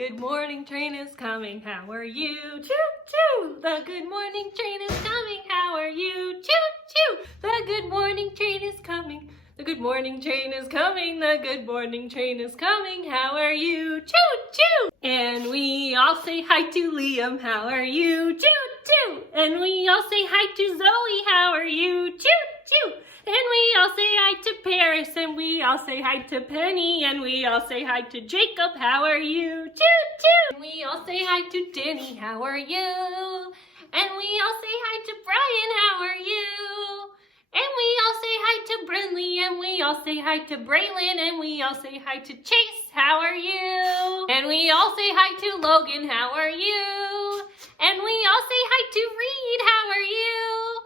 good morning train is coming, how are you? Choo choo! The good morning train is coming, how are you? Choo choo! The good morning train is coming. The good morning train is coming, the good morning train is coming, how are you? Choo choo! And we all say hi to Liam, how are you? Choo choo! And we all say hi to Zoe, how are you? Choo choo! And we all say hi to Paris, and we all say hi to Penny, and we all say hi to Jacob, how are you? Choo choo! And we all say hi to Danny, how are you? And we all say hi to Brian, how are you? And we all say hi to Brinley, and we all say hi to Braylon, and we all say hi to Chase, how are you? And we all say hi to Logan, how are you? And we all say hi to Reed, how are you?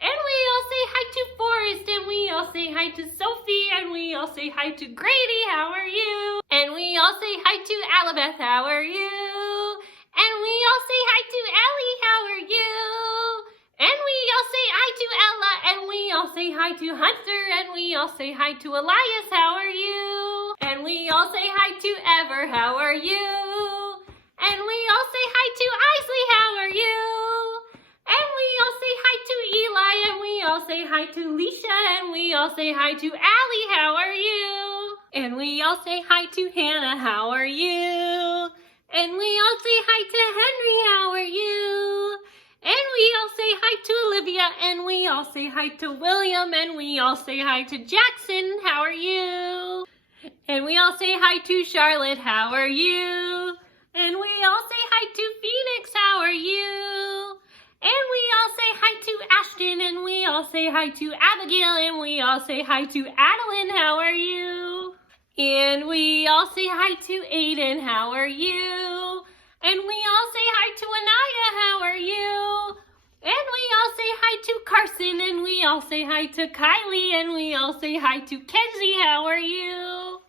And we all say hi to Forrest, and we all say hi to Sophie, and we all say hi to Grady, how are you? And we all say hi to Alabeth, how are you? And we all say hi to Ellie, how are you? And we all say hi to Ella, and we all say hi to Hunter, and we all say hi to Elias, how are you? And we all say hi to Ever, how are you? And we all say hi to Isley, how are you? And we all say hi to Eli, and we all say hi to Leisha, and we all say hi to Allie, how are you? And we all say hi to Hannah, how are you? And we all say hi to Henry, how are you? And we all say hi to Olivia, and we all say hi to William, and we all say hi to Jackson, how are you? And we all say hi to Charlotte, how are you? And we all say hi to Phoenix, how are you? And we all say hi to Ashton, and we all say hi to Abigail, and we all say hi to Adeline, how are you? And we all say hi to Aiden, how are you? And we all say hi to Anaya, how are you? And we all say hi to Carson, and we all say hi to Kylie, and we all say hi to Kenzie, how are you?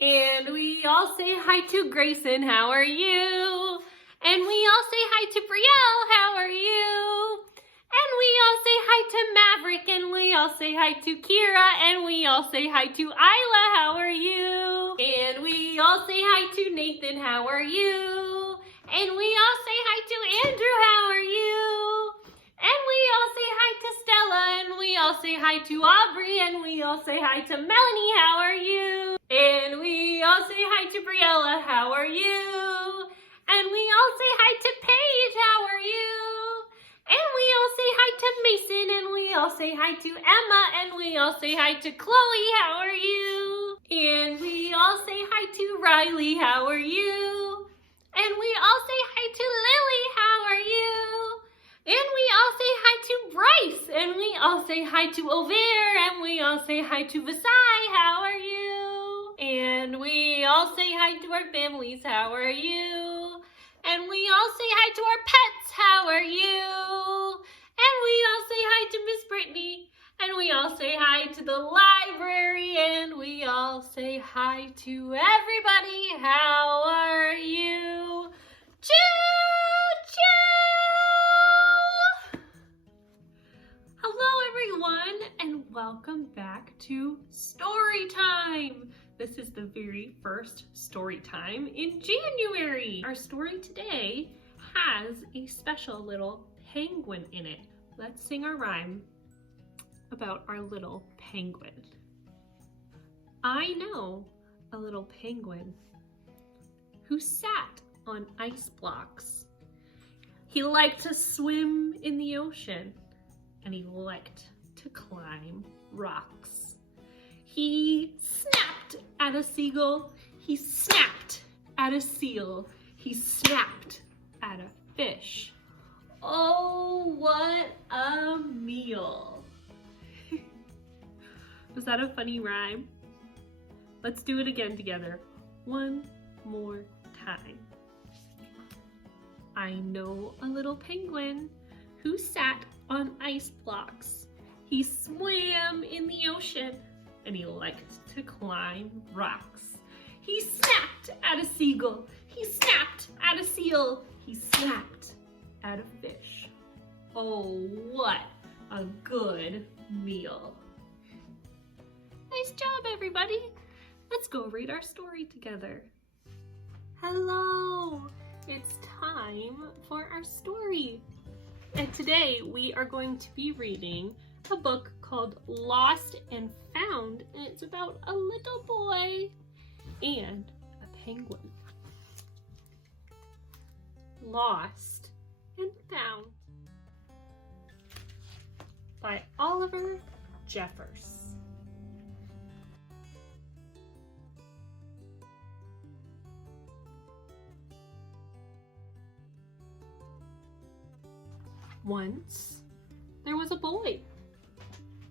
And we all say hi to Grayson, how are you? And we all say hi to Brielle, how are you? And we all say hi to Maverick, and we all say hi to Kira, and we all say hi to Isla, how are you? And we all say hi to Nathan, how are you? And we all say hi to Andrew, how are you? And we all say hi to Stella, and we all say hi to Aubrey, and we all say hi to Melanie, how are you? And we all say hi to Briella, how are you? And we all say hi to Paige, how are you? And we all say hi to Mason, and we all say hi to Emma, and we all say hi to Chloe, how are you? And we all say hi to Riley, how are you? And we all say hi to Lily, how are you? And we all say hi to Bryce, and we all say hi to Over, and we all say hi to Visai, how are you? And we all say hi to our families, how are you? And we all say hi to our pets, how are you? And we all say hi to Miss Brittany, and we all say hi to the library, and we all say hi to everybody, how are you? Choo choo! Hello everyone, and welcome back to Story Time. This is the very first story time in January. Our story today has a special little penguin in it. Let's sing our rhyme about our little penguin. I know a little penguin who sat on ice blocks. He liked to swim in the ocean, and he liked to climb rocks. He snapped at a seagull, he snapped at a seal, he snapped at a fish. Oh, what a meal! Was that a funny rhyme? Let's do it again together. One more time. I know a little penguin who sat on ice blocks. He swam in the ocean, and he liked to climb rocks. He snapped at a seagull, he snapped at a seal, he snapped at a fish. Oh, what a good meal. Nice job, everybody. Let's go read our story together. Hello, time for our story. And today we are going to be reading a book called Lost and Found, and it's about a little boy and a penguin. Lost and Found by Oliver Jeffers. Once there was a boy,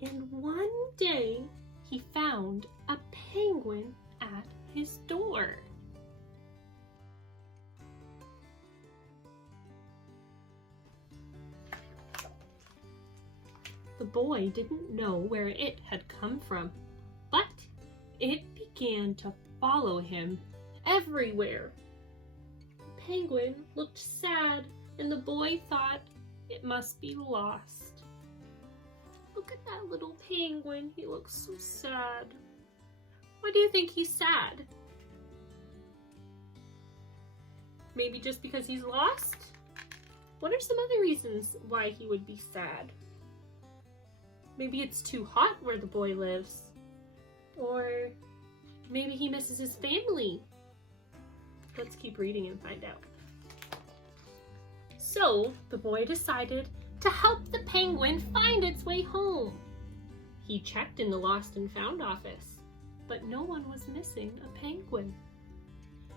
and one day he found a penguin at his door. The boy didn't know where it had come from, but it began to follow him everywhere. The penguin looked sad, and the boy thought it must be lost. Look at that little penguin. He looks so sad. Why do you think he's sad? Maybe just because he's lost? What are some other reasons why he would be sad? Maybe it's too hot where the boy lives. Or maybe he misses his family. Let's keep reading and find out. So the boy decided to help the penguin find its way home. He checked in the Lost and Found office, but no one was missing a penguin.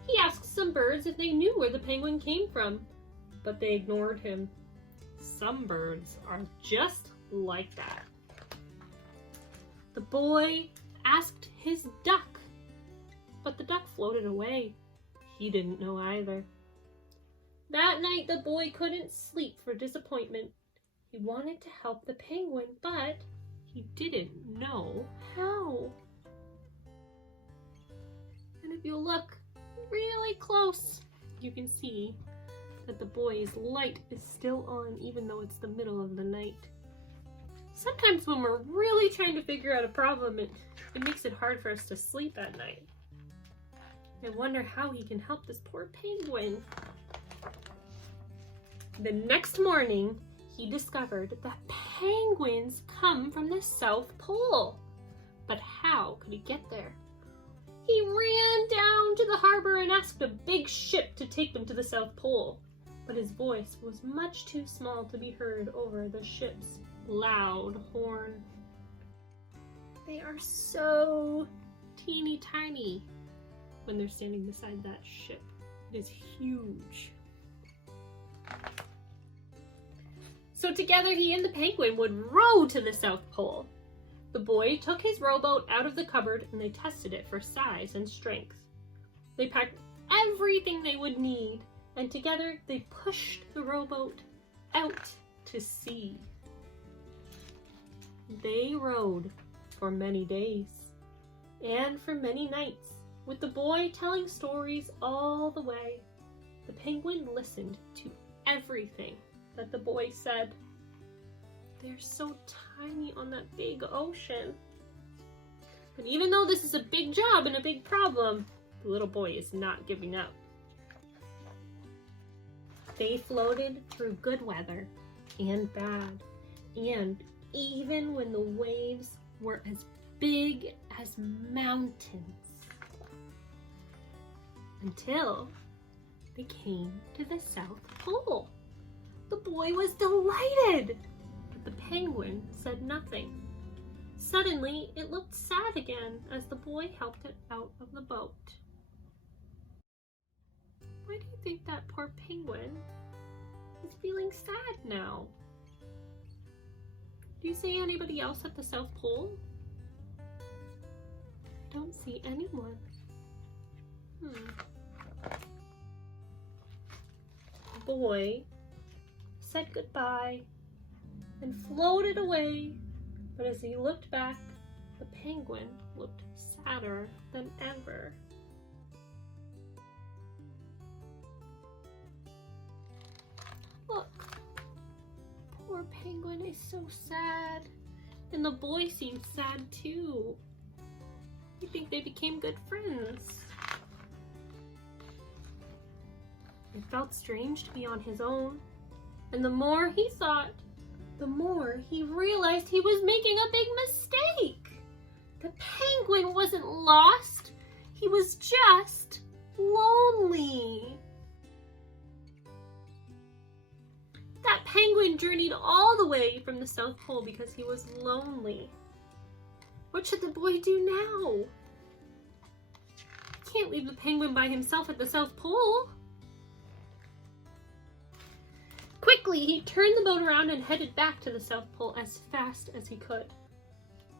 He asked some birds if they knew where the penguin came from, but they ignored him. Some birds are just like that. The boy asked his duck, but the duck floated away. He didn't know either. That night the boy couldn't sleep for disappointment. He wanted to help the penguin, but he didn't know how. And if you look really close, you can see that the boy's light is still on even though it's the middle of the night. Sometimes when we're really trying to figure out a problem, it makes it hard for us to sleep at night. I wonder how he can help this poor penguin. The next morning, he discovered that penguins come from the South Pole. But how could he get there? He ran down to the harbor and asked a big ship to take them to the South Pole. But his voice was much too small to be heard over the ship's loud horn. They are so teeny tiny when they're standing beside that ship. It is huge. So together he and the penguin would row to the South Pole. The boy took his rowboat out of the cupboard and they tested it for size and strength. They packed everything they would need, and together they pushed the rowboat out to sea. They rowed for many days and for many nights, with the boy telling stories all the way. The penguin listened to everything that the boy said. They're so tiny on that big ocean. And even though this is a big job and a big problem, the little boy is not giving up. They floated through good weather and bad, and even when the waves were as big as mountains, until they came to the South Pole. The boy was delighted, but the penguin said nothing. Suddenly, it looked sad again as the boy helped it out of the boat. Why do you think that poor penguin is feeling sad now? Do you see anybody else at the South Pole? I don't see anyone. The boy said goodbye and floated away, but as he looked back, the penguin looked sadder than ever. Look, poor penguin is so sad, and the boy seems sad too. You think they became good friends? It felt strange to be on his own. And the more he thought, the more he realized he was making a big mistake. The penguin wasn't lost. He was just lonely. That penguin journeyed all the way from the South Pole because he was lonely. What should the boy do now? He can't leave the penguin by himself at the South Pole. Quickly, he turned the boat around and headed back to the South Pole as fast as he could.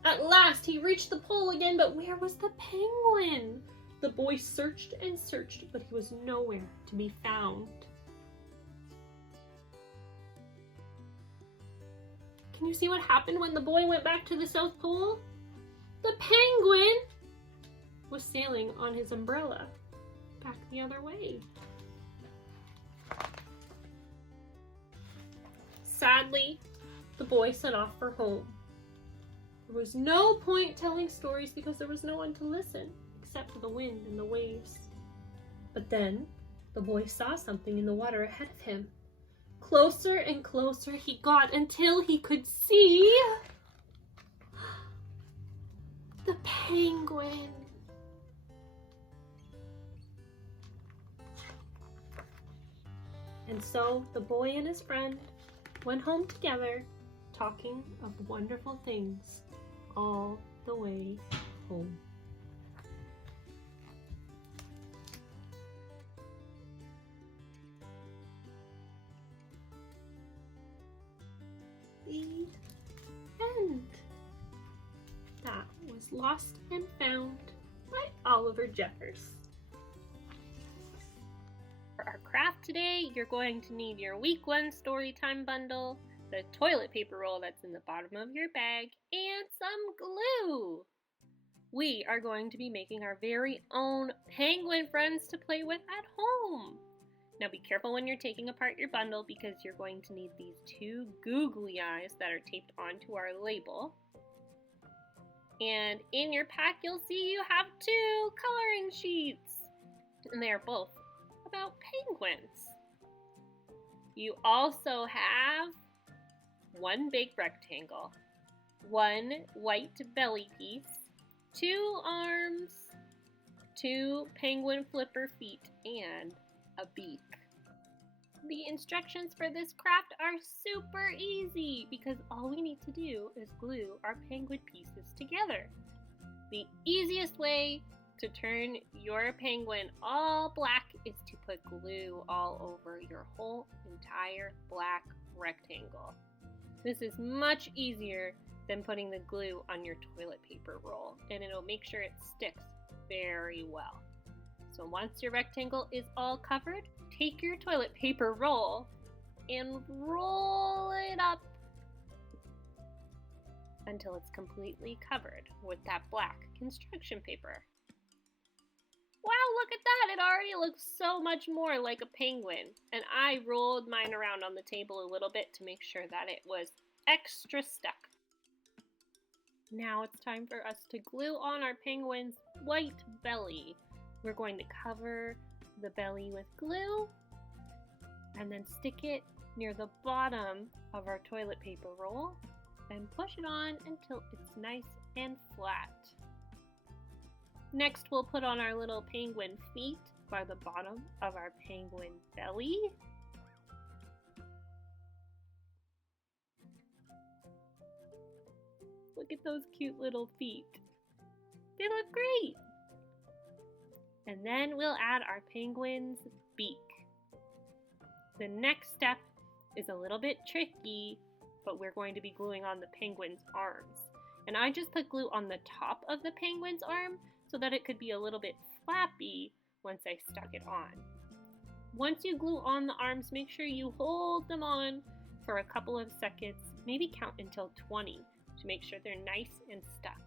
At last, he reached the pole again, but where was the penguin? The boy searched and searched, but he was nowhere to be found. Can you see what happened when the boy went back to the South Pole? The penguin was sailing on his umbrella back the other way. Sadly, the boy set off for home. There was no point telling stories because there was no one to listen except for the wind and the waves. But then the boy saw something in the water ahead of him. Closer and closer he got until he could see the penguin. And so the boy and his friend went home together, talking of wonderful things all the way home. The end. That was Lost and Found by Oliver Jeffers. For our craft today, you're going to need your week 1 storytime bundle, the toilet paper roll that's in the bottom of your bag, and some glue. We are going to be making our very own penguin friends to play with at home. Now be careful when you're taking apart your bundle because you're going to need these 2 googly eyes that are taped onto our label. And in your pack you'll see you have 2 coloring sheets, and they are both about penguins. You also have 1 big rectangle, 1 white belly piece, 2 arms, 2 penguin flipper feet, and a beak. The instructions for this craft are super easy because all we need to do is glue our penguin pieces together. The easiest way to turn your penguin all black is to put glue all over your whole entire black rectangle. This is much easier than putting the glue on your toilet paper roll, and it'll make sure it sticks very well. So once your rectangle is all covered, take your toilet paper roll and roll it up until it's completely covered with that black construction paper. Wow, look at that! It already looks so much more like a penguin. And I rolled mine around on the table a little bit to make sure that it was extra stuck. Now it's time for us to glue on our penguin's white belly. We're going to cover the belly with glue and then stick it near the bottom of our toilet paper roll and push it on until it's nice and flat. Next, we'll put on our little penguin feet by the bottom of our penguin belly. Look at those cute little feet. They look great. And then we'll add our penguin's beak. The next step is a little bit tricky, but we're going to be gluing on the penguin's arms. And I just put glue on the top of the penguin's arm so that it could be a little bit flappy once I stuck it on. Once you glue on the arms, make sure you hold them on for a couple of seconds, maybe count until 20 to make sure they're nice and stuck.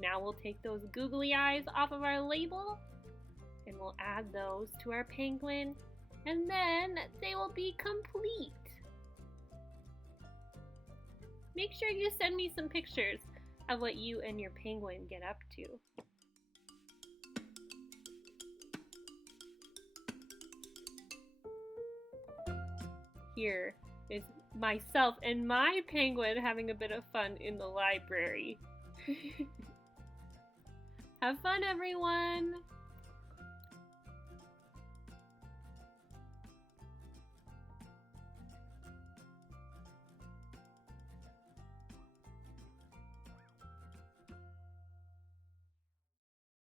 Now we'll take those googly eyes off of our label and we'll add those to our penguin, and then they will be complete. Make sure you send me some pictures of what you and your penguin get up to. here is myself and my penguin having a bit of fun in the library. Have fun, everyone!